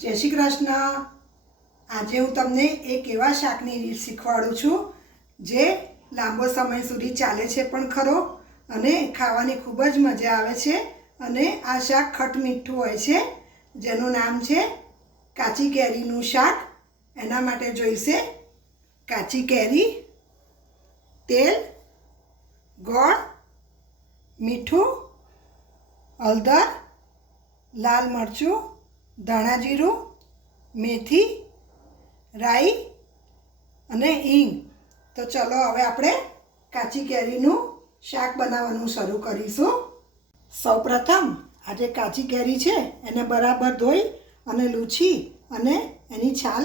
જય શ્રી કૃષ્ણ। આજે હું તમને એક એવા શાકની રીત શીખવાડું છું જે લાંબો સમય સુધી ચાલે છે પણ ખરો અને ખાવાની ખૂબ જ મજા આવે છે અને આ શાક ખટમીઠું હોય છે જેનું નામ છે કાચી કેરીનું શાક। એના માટે જોઈશે કાચી કેરી, તેલ, ગોળ, મીઠું, હળદર, લાલ મરચું, ધાણા જીરું, મેથી, રાઈ અને હિંગ। તો ચલો હવે આપણે કાચી કેરીનું શાક બનાવવાનું શરૂ કરીશું। સૌપ્રથમ આજે કાચી કેરી છે એને બરાબર ધોઈ અને લૂછી અને એની છાલ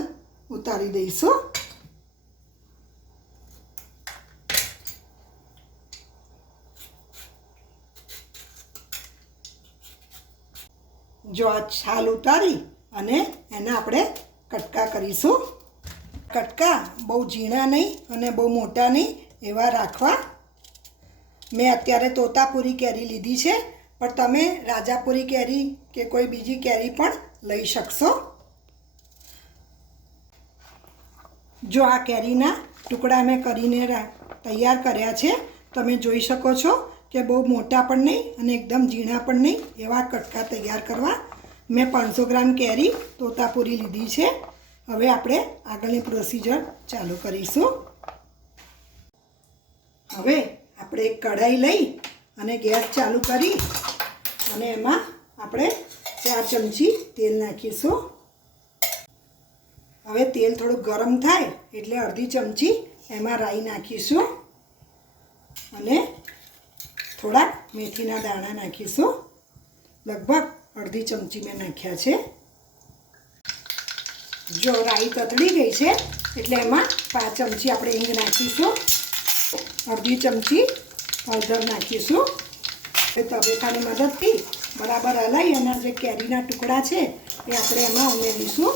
ઉતારી દઈશું। જો આ છાલ ઉતારી અને એને આપણે કટકા કરીશું। કટકા બહુ ઝીણા નહીં અને બહુ મોટા નહીં એવા રાખવા। મેં અત્યારે તોતાપુરી કેરી લીધી છે પણ તમે રાજાપુરી કેરી કે કોઈ બીજી કેરી પણ લઈ શકશો। જો આ કેરીના ટુકડા મેં કરીને તૈયાર કર્યા છે। તમે જોઈ શકો છો કે બહુ મોટા પણ નહીં અને એકદમ ઝીણા પણ નહીં એવા કટકા તૈયાર કરવા। મેં 500 ગ્રામ કેરી તોતાપુરી લીધી છે। હવે આપણે આગળની પ્રોસિજર ચાલુ કરીશું। હવે આપણે એક કઢાઈ લઈ અને ગેસ ચાલુ કરી અને એમાં આપણે 4 ચમચી તેલ નાખીશું। હવે તેલ થોડું ગરમ થાય એટલે અડધી ચમચી એમાં રાઈ નાખીશું અને થોડા મેથીના દાણા નાખીશું। લગભગ અડધી ચમચી મેં નાખ્યા છે। જો રાઈ તતડી ગઈ છે એટલે એમાં 5 ચમચી આપણે હિંગ નાખીશું, અડધી ચમચી હળદર નાખીશું। હવે તવેથાની મદદથી બરાબર હલાવી અને જે કેરીના ટુકડા છે એ આપણે એમાં ઉમેરીશું।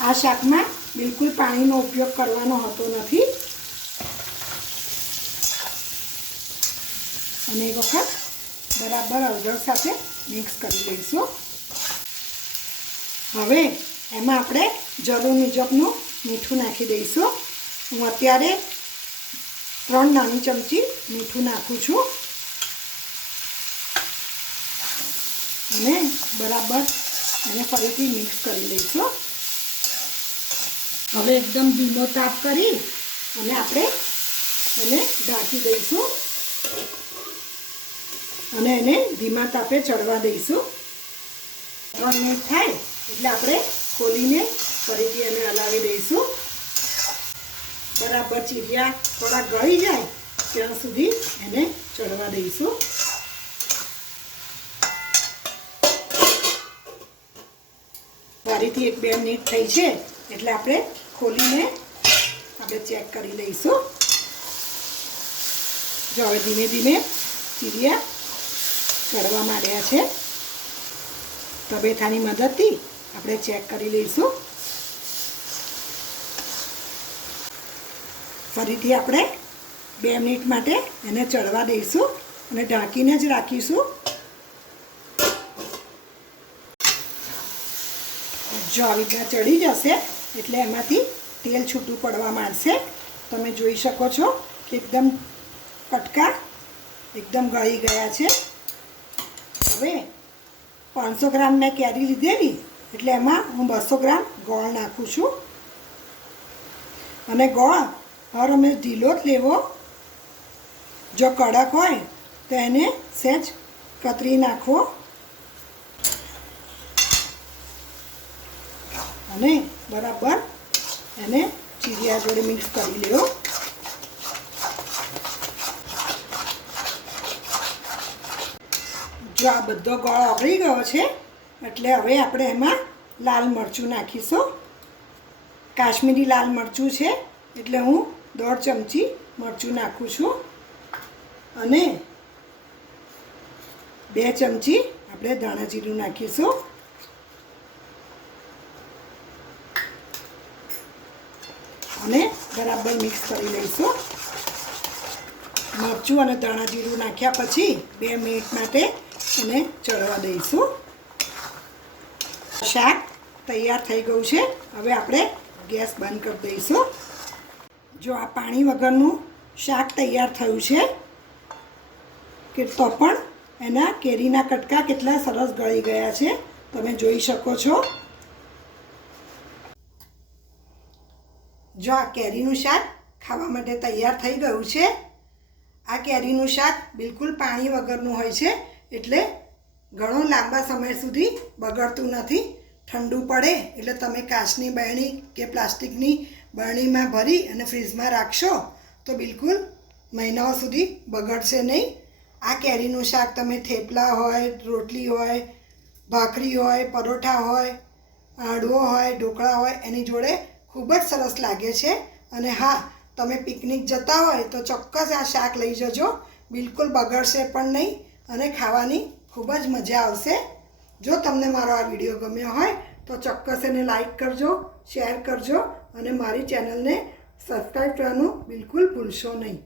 આ શાકમાં બિલકુલ પાણીનો ઉપયોગ કરવાનો હોતો નથી અને એક વખત બરાબર હળદર સાથે મિક્સ કરી લઈશું। હવે એમાં આપણે જરૂર મુજબનું મીઠું નાખી દઈશું। હું અત્યારે 3 નાની ચમચી મીઠું નાખું છું અને બરાબર એને ફરીથી મિક્સ કરી લઈશું। હવે એકદમ ધીમો તાપ કરી અને આપણે એને ઢાંકી દઈશું અને એને ધીમા તાપે ચડવા દઈશું। 3 મિનિટ થાય એટલે આપણે ખોલીને ફરીથી એને હલાવી દઈશું। બરાબર ચીરિયા થોડા ગળી જાય ત્યાં સુધી એને ચડવા દઈશું। ફરીથી 1-2 મિનિટ થઈ છે એટલે આપણે ખોલીને આપણે ચેક કરી લઈશું। જો હવે ધીમે ધીમે ચીરિયા ચડવા માંડ્યા છે। તવેથાની મદદથી આપણે ચેક કરી લઈશું। ફરીથી આપણે 2 મિનિટ માટે એને ચડવા દઈશું અને ઢાંકીને જ રાખીશું। જો આવી રીતના ચડી જશે એટલે એમાંથી તેલ છૂટું પડવા માંડશે। તમે જોઈ શકો છો કે એકદમ કટકા એકદમ ગળી ગયા છે। હવે 500 ગ્રામ મેં કેરી લીધેલી એટલે એમાં હું 200 ગ્રામ ગોળ નાખું છું અને ગોળ હર હંમેશ ઢીલો જ લેવો। જો કડક હોય તો એને સહેજ કતરી નાખવો અને બરાબર એને ચીરિયા જોડે મિક્સ કરી લેવો। જો આ બધો ગોળ ઓગળી ગયો છે એટલે હવે આપણે એમાં લાલ મરચું નાખીશું। કાશ્મીરી લાલ મરચું છે એટલે હું 1.5 ચમચી મરચું નાખું છું અને 2 ચમચી આપણે ધાણા જીરું નાખીશું અને બરાબર મિક્સ કરી લઈશું। મરચું અને ધાણા જીરું નાખ્યા પછી 2 મિનિટ માટે એને ચડવા દઈશું। શાક તૈયાર થઈ ગયું છે. હવે આપણે ગેસ બંધ કરી દઈશું. જો આ પાણી વગરનું શાક તૈયાર થયું છે કે તો પણ એના કેરીના કટકા કેટલા સરસ ગળી ગયા છે, તમે જોઈ શકો છો. જો આ કેરીનું શાક ખાવા માટે તૈયાર થઈ ગયું છે. આ કેરીનું શાક બિલકુલ પાણી વગરનું હોય છે, એટલે ઘણો લાંબા સમય સુધી બગડતું નથી. ઠંડુ પડે એટલે તમે કાચની બરણી કે પ્લાસ્ટિકની બરણીમાં ભરી અને ફ્રીજમાં રાખશો તો બિલકુલ મહિનાઓ સુધી બગડશે નહીં. આ કેરીનું શાક તમે થેપલા હોય, રોટલી હોય, ભાખરી હોય, પરોઠા હોય, હાંડવો હોય, ઢોકળા હોય એની જોડે ખૂબ જ સરસ લાગે છે. અને હા, તમે પિકનિક જતા હોય તો ચોક્કસ આ શાક લઈ જજો, બિલકુલ બગડશે પણ નહીં અને ખાવાની ખૂબ જ મજા આવશે. જો તમને મારો આ વિડીયો ગમ્યો હોય તો ચોક્કસ એને લાઈક કરજો, શેર કરજો અને મારી ચેનલને સબસ્ક્રાઈબ કરવાનું બિલકુલ ભૂલશો નહીં.